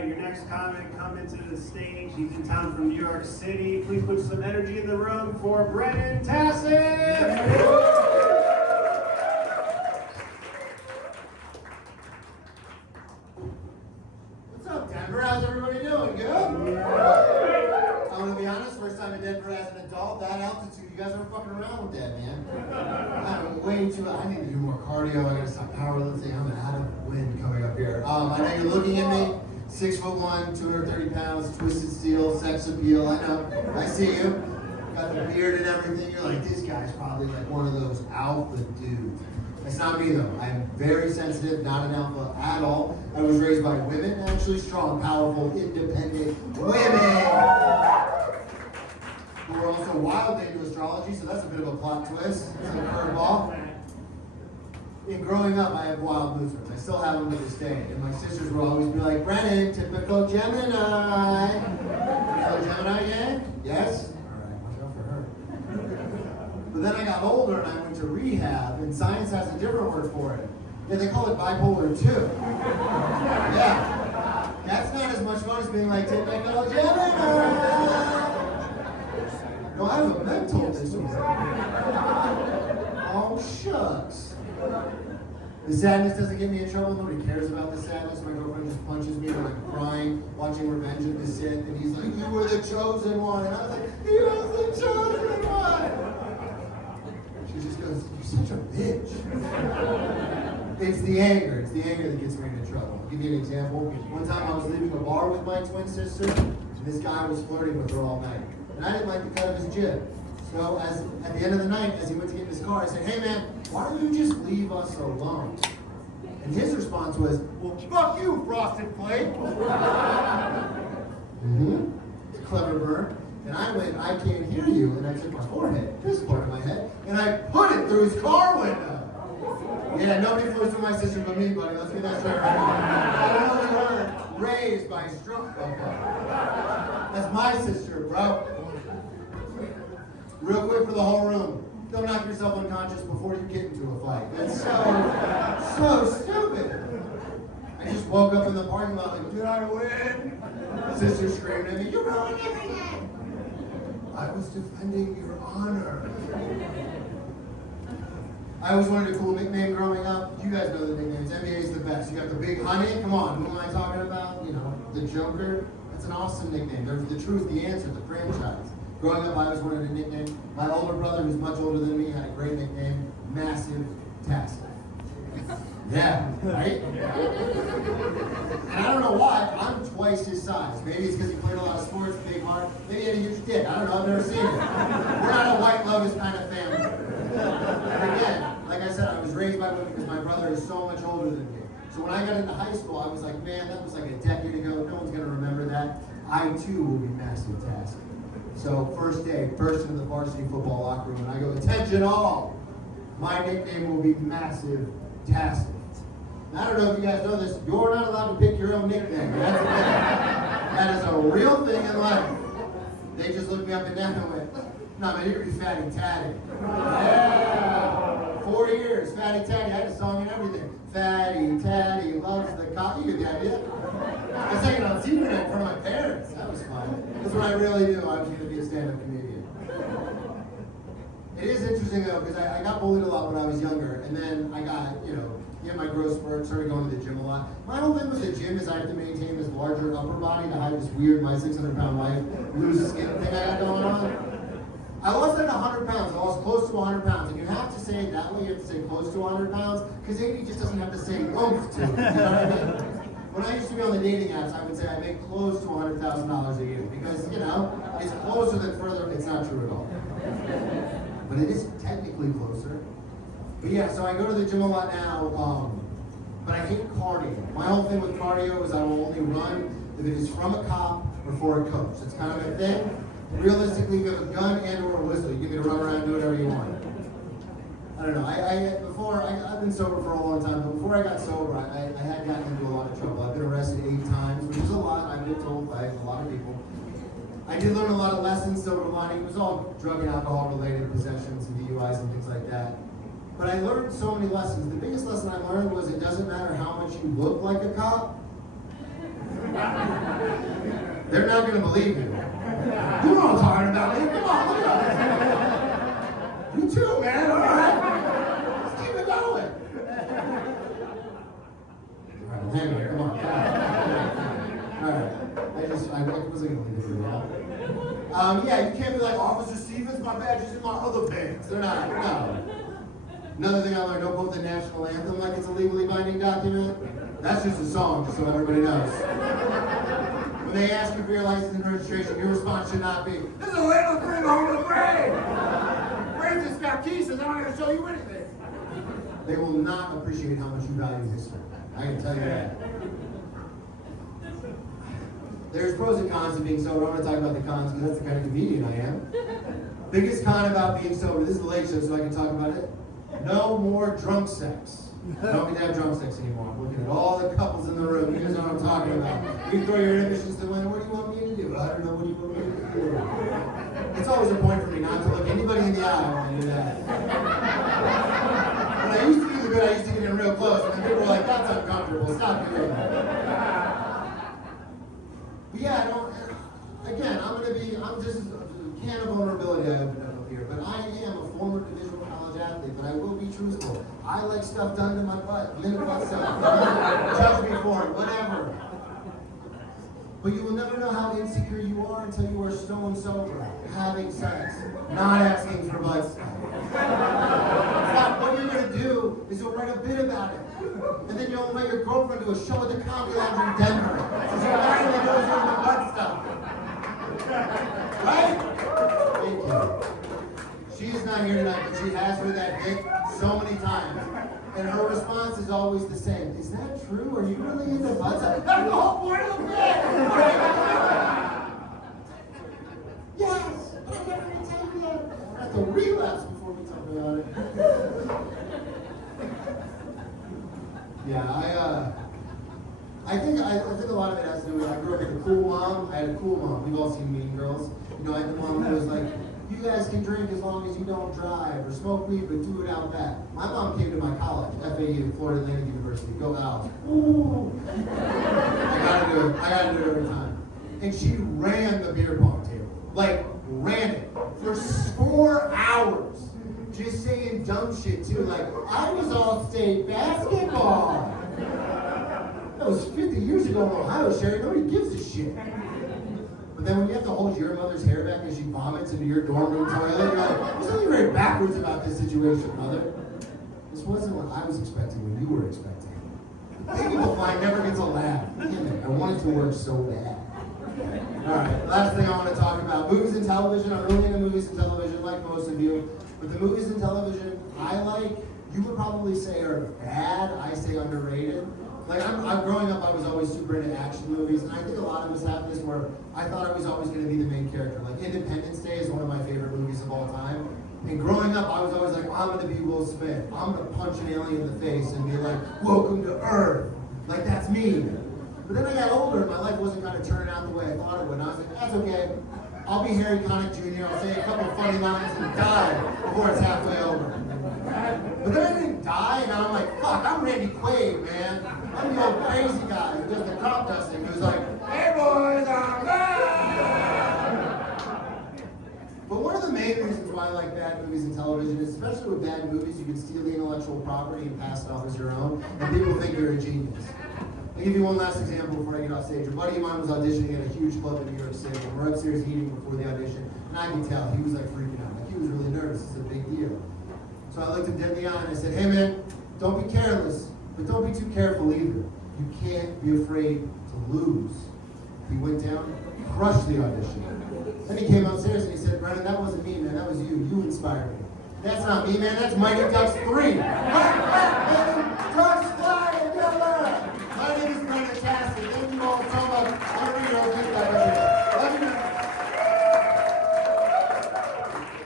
right, your next comic coming to the stage. He's in town from New York City. Please put some energy in the room for Brennan Tasseff. What's up, Denver? How's everybody doing? Good? I'm gonna be honest, first time in Denver as an adult, that altitude, you guys aren't fucking around with that, man. I'm way too, I need to do more cardio, I gotta stop powerlifting, I'm out of wind coming up here. I know you're looking at me, 6'1", 230 pounds, twisted steel, sex appeal, I know, I see you. Got the beard and everything, you're like, this guy's probably like one of those alpha dudes. It's not me though. I'm very sensitive, not an alpha at all. I was raised by women, actually strong, powerful, independent women who are also wildly into astrology, so that's a bit of a plot twist. It's a curveball. In growing up, I have wild mood swings. I still have them to this day. And my sisters will always be like, Brennan, typical Gemini. Typical Gemini, yeah? Yes? But then I got older and I went to rehab, and science has a different word for it. Yeah, they call it bipolar 2. Yeah. That's not as much fun as being like, typical Gemini. No, I have a mental disorder. Oh, shucks. The sadness doesn't get me in trouble. Nobody cares about the sadness. My girlfriend just punches me when I'm crying, watching Revenge of the Sith, and he's like, you were the chosen one. And I was like, he was the chosen one. She just goes, you're such a bitch. It's the anger. It's the anger that gets me into trouble. I'll give you an example. One time I was leaving a bar with my twin sister, and this guy was flirting with her all night. And I didn't like the cut of his jib. So at the end of the night, as he went to get in his car, I said, hey man, why don't you just leave us alone? And his response was, well, fuck you, Frosted Flake. It's a clever burn. And I went, I can't hear you. And I took my forehead, this part of my head, and I put it through his car window. Yeah, nobody flirts with my sister but me, buddy. Let's get that straight right now. I only were raised by strong. That's my sister, bro. Real quick for the whole room. Don't knock yourself unconscious before you get into a fight. That's so stupid. I just woke up in the parking lot like, did I win? Sister screamed at me, you ruined everything. I was defending your honor. I always wanted a cool nickname growing up. You guys know the nicknames. NBA's the best. You got the Big Honey. Come on, who am I talking about? You know, the Joker. That's an awesome nickname. There's the truth, the answer, the franchise. Growing up, I always wanted a nickname. My older brother, who's much older than me, had a great nickname, Massive Tasseff. Yeah, right? And I don't know why, I'm twice his size. Maybe it's because he played a lot of sports, big heart. Maybe he had a huge dick. I don't know, I've never seen it. We're not a white Lotus kind of family. And again, like I said, I was raised by women because my brother is so much older than me. So when I got into high school, I was like, man, that was like a decade ago. No one's going to remember that. I too will be Massive Tasseff. So first day, burst into the varsity football locker room, and I go, attention all! My nickname will be Massive Tasseff. I don't know if you guys know this, you're not allowed to pick your own nickname. That's a thing. That is a real thing in life. They just looked me up and down and went, no man, you're gonna be Fatty Tatty. Yeah! 4 years, Fatty Tatty, I had a song and everything. Fatty Tatty loves the coffee. You get the idea? I was taking it on senior night in front of my parents. That was fun. That's what I really knew. I was going to be a stand-up comedian. It is interesting though, because I got bullied a lot when I was younger, and then I got, get my growth spurt, started going to the gym a lot. My whole thing with the gym is I have to maintain this larger upper body to hide this weird, my 600-pound wife, lose skin thing I got going on. I lost like 100 pounds. I lost close to 100 pounds. And you have to say it that way. You have to say close to 100 pounds, because 80 just doesn't have the same oomph to it. You know what I mean? When I used to be on the dating apps, I would say I make close to $100,000 a year because, it's closer than further. It's not true at all. But it is technically closer. But yeah, so I go to the gym a lot now, but I hate cardio. My whole thing with cardio is I will only run if it is from a cop or for a coach. It's kind of a thing. Realistically, you have a gun and or a whistle. You get me to run around and do whatever you want. I don't know. I've been sober for a long time, but before I got sober, I had gotten into a lot of trouble. I've been arrested 8 times, which is a lot. I've been told by a lot of people. I did learn a lot of lessons, silver lining. It was all drug and alcohol related, possessions and DUIs and things like that. But I learned so many lessons. The biggest lesson I learned was it doesn't matter how much you look like a cop. They're not going to believe you. You know what I'm talking about, man. Come on, look at us. You too, man. All right. Let's keep it going. All right, hang on. Come on. All right. I wasn't going to leave it now. Yeah, you can't be like, Officer Stevens, my badge is in my other pants. They're not. No. Another thing I learned, don't quote the national anthem like it's a legally binding document. That's just a song, just so everybody knows. When they ask you for your license and registration, your response should not be, this is a little thing over the brain. Brain just got keys, so I'm not going to show you anything. They will not appreciate how much you value history. I can tell you that. There's pros and cons to being sober. I'm going to talk about the cons because that's the kind of comedian I am. Biggest con about being sober, this is the late show so I can talk about it. No more drunk sex. Don't need to have drunk sex anymore. I'm looking at all the couples in the room. You guys know what I'm talking about. You throw your inhibitions to the window. What do you want me to do? I don't know. What do you want me to do? It's always a point for me not to look anybody in the eye when I do that. When I used to do the bit, I used to get in real close, and then people were like, that's uncomfortable. Stop doing that. But yeah, I'm just a can of vulnerability I opened up here, but I am a former divisional college athlete, but I will be truthful. I like stuff done to my butt, minute myself, judge me for it, whatever. But you will never know how insecure you are until you are stone sober, having sex, not asking for butt stuff. What you're going to do is you'll write a bit about it. And then you'll invite your girlfriend to a show at the Comedy Lounge in Denver. So she finally knows you're the butt stuff. Right? Thank you. She is not here tonight, but she has heard that bit so many times. And her response is always the same. Is that true? Are you really into butt stuff? That's the whole point of the bit! Yes! But I never even tell you that. I have to relapse before we talk about it. Yeah, I think a lot of it has to do with I grew up with a cool mom. I had a cool mom. We've all seen Mean Girls. You know, I had the mom who was like, you guys can drink as long as you don't drive or smoke weed, but do it out back. My mom came to my college, FAU, Florida Atlantic University. Go Owls. Ooh. I gotta do it every time. And she ran the beer pong table. Like, ran it for 4 hours. Just saying dumb shit too, like, I was all-state basketball. That was 50 years ago in Ohio, Sherry. Nobody gives a shit. But then when you have to hold your mother's hair back as she vomits into your dorm room toilet, you're like, there's something very backwards about this situation, mother. This wasn't what I was expecting when you were expecting. Baby Fly never gets a laugh. Damn it, I want it to work so bad. Alright, last thing I want to talk about. Movies and television. I'm really into movies and television, like most of you. But the movies and television I like, you would probably say are bad. I say underrated. Like, I'm growing up, I was always super into action movies, and I think a lot of us have this where I thought I was always going to be the main character. Like, Independence Day is one of my favorite movies of all time. And growing up, I was always like, I'm going to be Will Smith. I'm going to punch an alien in the face and be like, welcome to Earth. Like, that's me. But then I got older, and my life wasn't kind of turning out the way I thought it would. And I was like, that's okay. I'll be Harry Connick Jr., I'll say a couple of funny lines and die before it's halfway over. But then I didn't die, and now I'm like, fuck, I'm Randy Quaid, man. I'm the old crazy guy who does the crop dusting, who's like, hey boys, I'm back! But one of the main reasons why I like bad movies and television is, especially with bad movies, you can steal the intellectual property and pass it off as your own, and people think you're a genius. I'll give you one last example before I get off stage. A buddy of mine was auditioning at a huge club in New York City, and we're upstairs eating before the audition, and I could tell he was like freaking out. Like, he was really nervous. It's a big deal. So I looked him dead in the eye and I said, hey man, don't be careless, but don't be too careful either. You can't be afraid to lose. He went down, crushed the audition. Then he came upstairs and he said, Brennan, that wasn't me, man, that was you. You inspired me. That's not me, man, that's Mighty Ducks 3. Drugs